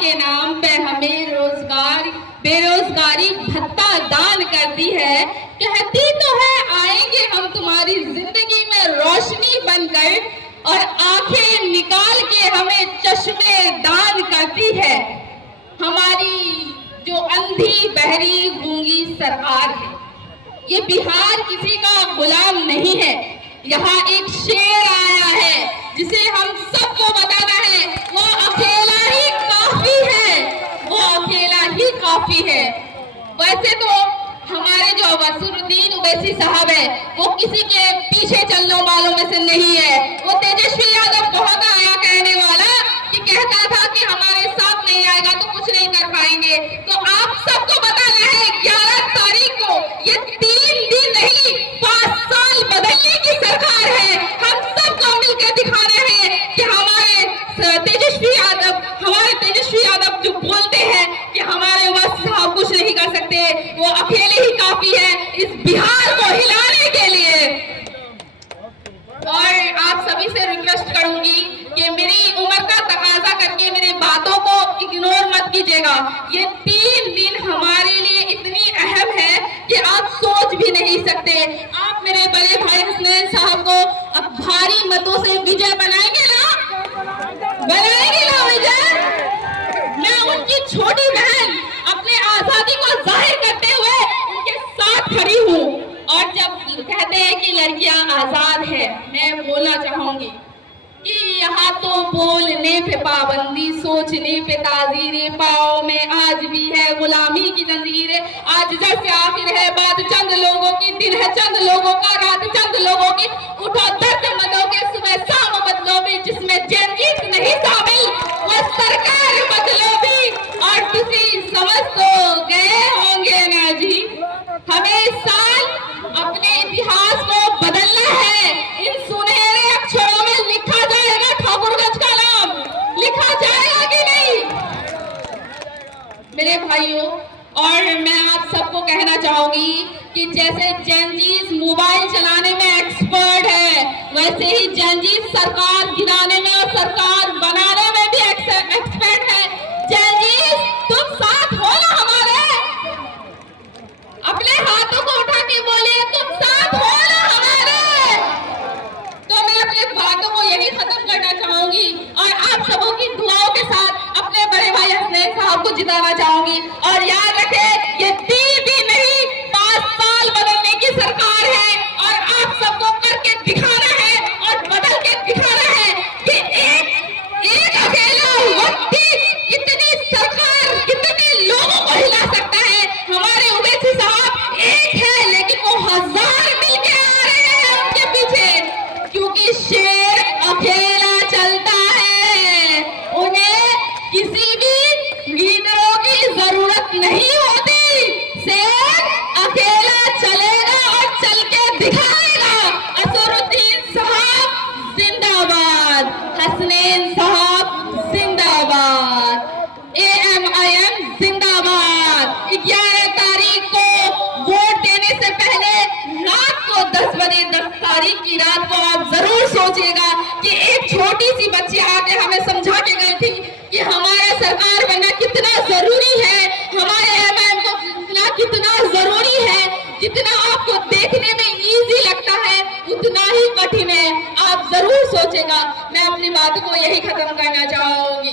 के नाम पे हमें बेरोजगारी भत्ता दान करती है। कहती तो है आएंगे हम तुम्हारी जिंदगी में रोशनी बनकर, और आंखें निकाल के हमें चश्मे दान करती है। हमारी जो अंधी बहरी गूंगी सरकार है, ये बिहार किसी का गुलाम नहीं है। यहाँ एक शेर आया है जिसे हम सबको बताना है, वो अकेला ही काफी है, वो अकेला ही काफी है। वैसे तो हमारे जो वसीरुद्दीन ओवैसी साहब है, वो किसी के पीछे चलने वालों में से नहीं है। वो तेजस्वी यादव बहुत आया कहने वाला कि कहता था कि हमारे साथ नहीं आएगा तो कुछ नहीं कर पाएंगे। तो आप सबको बताना है 11 तारीख को, ये 3 दिन नहीं 5 साल बदलने की सरकार है। हम सबको मिलकर दिखाना है कि हमारे तेजस्वी यादव जो बोलते हैं कि हमारे वक्त साहब कुछ नहीं कर सकते, वो अकेले ही काफी है इस बिहार को हिलाने के लिए। और आप सभी से रिक्वेस्ट करूंगी कि मेरी उम्र का तकाजा करके मेरी बातों को इग्नोर मत कीजिएगा। ये 3 दिन हमारे लिए इतनी अहम है कि आप सोच भी नहीं सकते। आप मेरे बड़े भाई हसनैन साहब को अब भारी मतों से विजय बनाएंगे ना विजय। मैं उनकी छोटी बहन अपने आजादी को जाहिर करते हुए उनके साथ खड़ी हूँ। और जब कहते हैं कि लड़कियां आजाद है, मैं बोलना चाहूंगी कि यहाँ तो बोलने पे पाबंदी, सोचने पे ताजीरें, पाँव में आज भी है गुलामी की जंजीरें। आज जड़ से आखिर है बात चंद लोगों की, दिन है चंद लोगों का, रात चंद लोगों की। उठो दर्द मदों के सुबह शाम बदलो भी, जिसमें जनजीत नहीं शामिल वो सरकार बदलो भी। और किसी समझ तो गए होंगे ना जी, हमें साल अपने इतिहास को बदलना है। इन सुनहरे अक्षरों में लिखा जाएगा ठाकुरगंज का नाम, लिखा जाएगा कि नहीं मेरे भाइयों। और मैं आप सबको कहना चाहूंगी कि जैसे जेनजीज मोबाइल चलाने में एक्सपर्ट है, वैसे ही जेनजीज सरकार गिराने में और सरकार बनाने में भी एक्सपर्ट है। जेनजीज तुम साथ हो ना हमारे, अपने हाथों को उठा के बोलिए तुम साथ हो ना हमारे। तो मैं अपने बातों को यही खत्म करना चाहूंगी और आप सबों की दुआओं के साथ अपने बड़े भाई हसनैन साहब को जिताना चाहूंगी। और याद रखें ये 3 दिन नहीं 5 साल बदलने की सरकार है, और आप सबको करके दिखाना है और बदल के दिखाना है कि एक अकेला व्यक्ति इतनी सरकार कितने लोगों को हिला सकता है। हमारे ओवैसी साहब एक है, लेकिन वो 1000 मिलके आ रहे हैं उनके पीछे, क्योंकि शेर अकेला चलता है। उन्हें किसी भी लीडरों की जरूरत नहीं होती, शेर अकेला चलेगा और चल के दिखाएगा। असरुद्दीन साहब जिंदाबाद, हसनैन साहब जिंदाबाद, AMIM जिंदाबाद। 11 तारीख को वोट देने से पहले रात को 10 बजे 10 तारीख की रात को आप जरूर सोचिएगा कि एक छोटी सी बच्ची आके हमें समझा के गई थी कि हमारा सरकार बनना कितना जरूरी है, हमारे एमआईएम को कितना जरूरी है। जितना आपको देखने में इजी लगता है उतना ही कठिन है, आप जरूर सोचेगा। मैं अपनी बात को यही खत्म करना चाहूंगी।